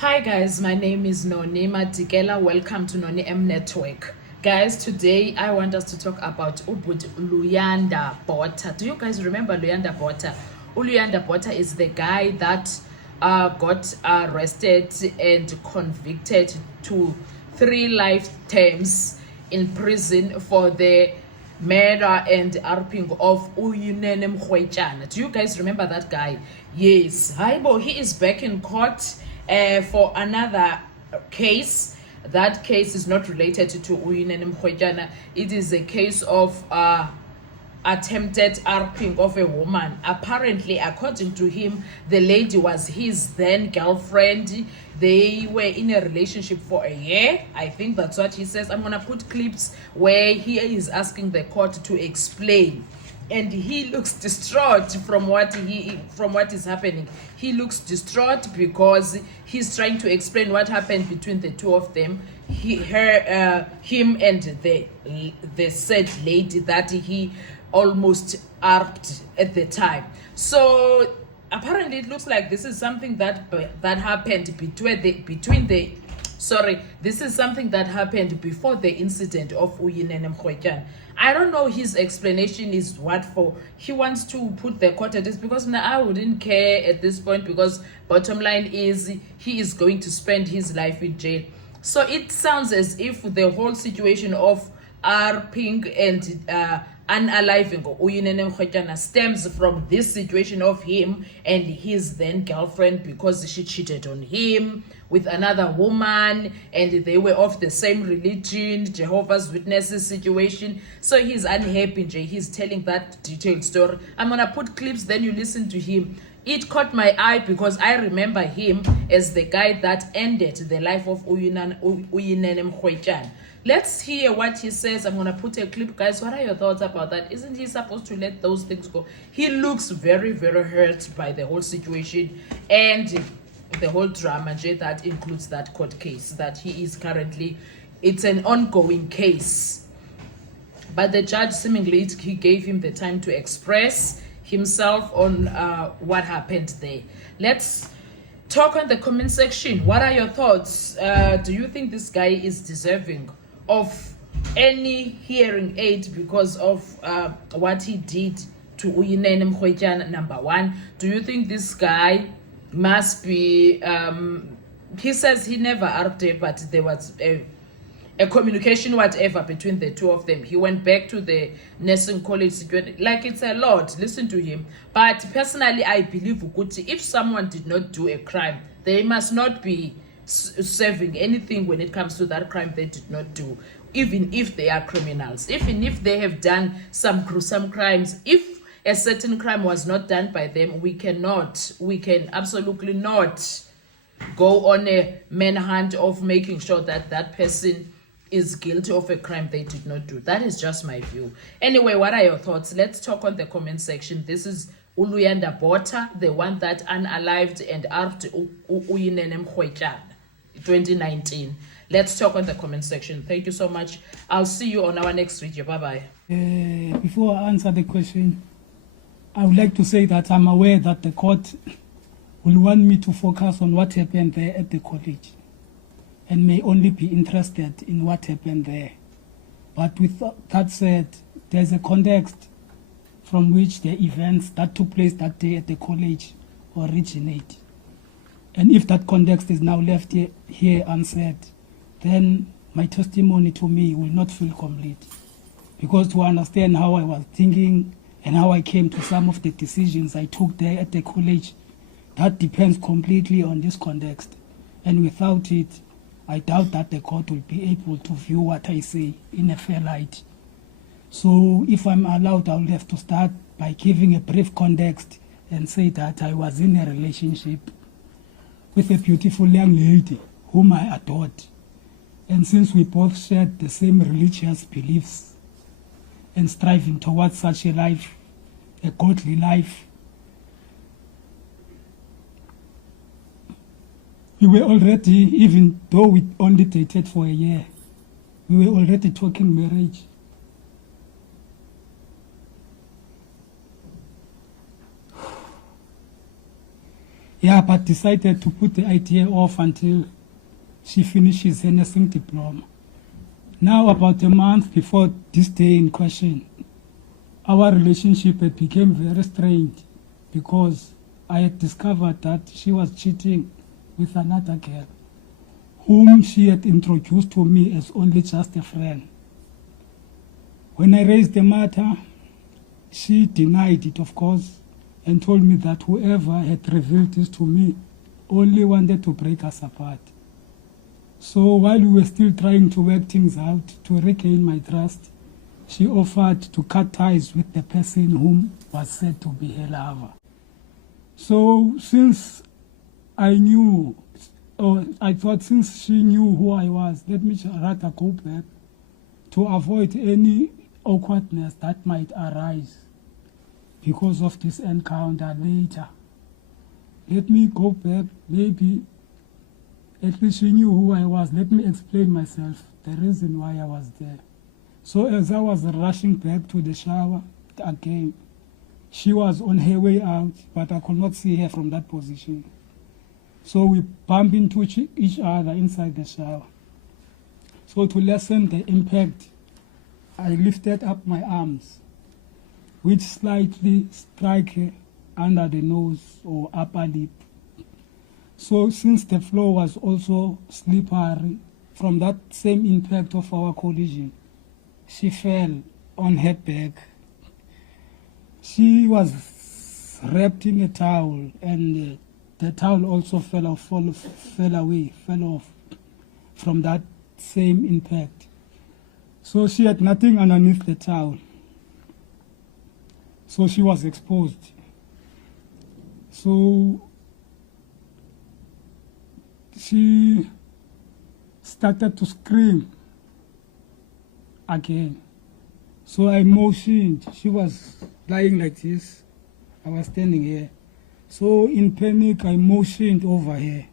Hi guys, my name is Noni Madikela. Welcome to Noni M Network. Guys, today I want us to talk about Luyanda Botha. Do you guys remember Luyanda Botha? Luyanda Botha is the guy that got arrested and convicted to 3 life terms in prison for the murder and raping of Uyinene Mrwetyanas. Do you guys remember that guy? Yes. Haibo, he is back in court for another case. That case is not related to Uyinene Mrwetyanas. It is a case of attempted raping of a woman. Apparently, according to him, the lady was his then girlfriend. They were in a relationship for a year. I think that's what he says. I'm gonna put clips where he is asking the court to explain, and he looks distraught from what is happening. He looks distraught because he's trying to explain what happened between the two of them, him and the said lady that he almost raped at the time. So apparently it looks like this is something that happened this is something that happened before the incident of Uyinene Mrwetyanas. I don't know his explanation is what for. He wants to put the court at this, because now I wouldn't care at this point, because bottom line is he is going to spend his life in jail. So it sounds as if the whole situation of raping and unaliving Uyinene Mrwetyanas stems from this situation of him and his then girlfriend, because she cheated on him with another woman and they were of the same religion, Jehovah's Witnesses situation. So he's unhappy. He's telling that detailed story. I'm gonna put clips, then you listen to him. It caught my eye because I remember him as the guy that ended the life of Uyinene Mrwetyanas. Let's hear what he says. I'm going to put a clip. Guys, what are your thoughts about that? Isn't he supposed to let those things go? He looks very, very hurt by the whole situation and the whole drama that includes that court case that he is currently. It's an ongoing case. But the judge seemingly, he gave him the time to express himself on what happened there. Let's talk on the comment section. What are your thoughts? Do you think this guy is deserving of any hearing aid because of what he did to Uyinene Mrwetyanas? Number one, do you think this guy must be he says he never raped her, but there was a communication whatever between the two of them. He went back to the nursing college situation. Like, it's a lot. Listen to him. But personally, I believe Uguti, if someone did not do a crime, they must not be serving anything when it comes to that crime they did not do, even if they are criminals, even if they have done some gruesome crimes. If a certain crime was not done by them, we can absolutely not go on a manhunt of making sure that that person is guilty of a crime they did not do. That is just my view. Anyway, what are your thoughts? Let's talk on the comment section. This is Luyanda Botha, the one that unalived and raped Uyinene Mrwetyanas 2019. Let's talk on the comment section. Thank you so much. I'll see you on our next video. Bye-bye. Before I answer the question, I would like to say that I'm aware that the court will want me to focus on what happened there at the college and may only be interested in what happened there. But with that said, there's a context from which the events that took place that day at the college originate. And if that context is now left here unsaid, then my testimony to me will not feel complete. Because to understand how I was thinking and how I came to some of the decisions I took there at the college, that depends completely on this context. And without it, I doubt that the court will be able to view what I say in a fair light. So if I'm allowed, I'll have to start by giving a brief context and say that I was in a relationship with a beautiful young lady whom I adored. And since we both shared the same religious beliefs and striving towards such a life, a godly life, we were already, even though we only dated for a year, we were already talking marriage. Yeah, but decided to put the idea off until she finishes her nursing diploma. Now, about a month before this day in question, our relationship became very strained because I had discovered that she was cheating with another girl whom she had introduced to me as only just a friend. When I raised the matter, she denied it, of course, and told me that whoever had revealed this to me only wanted to break us apart. So while we were still trying to work things out to regain my trust, she offered to cut ties with the person whom was said to be her lover. So since I knew, or I thought since she knew who I was, let me rather go back to avoid any awkwardness that might arise because of this encounter later. Let me go back, maybe at least she knew who I was. Let me explain myself, the reason why I was there. So as I was rushing back to the shower again, she was on her way out, but I could not see her from that position. So we bumped into each other inside the shower. So to lessen the impact, I lifted up my arms, which slightly struck her under the nose or upper lip. So since the floor was also slippery from that same impact of our collision, she fell on her back. She was wrapped in a towel, and the towel also fell off from that same impact. So she had nothing underneath the towel. So she was exposed. So she started to scream again. So I motioned. She was lying like this. I was standing here. So in panic, I motioned over her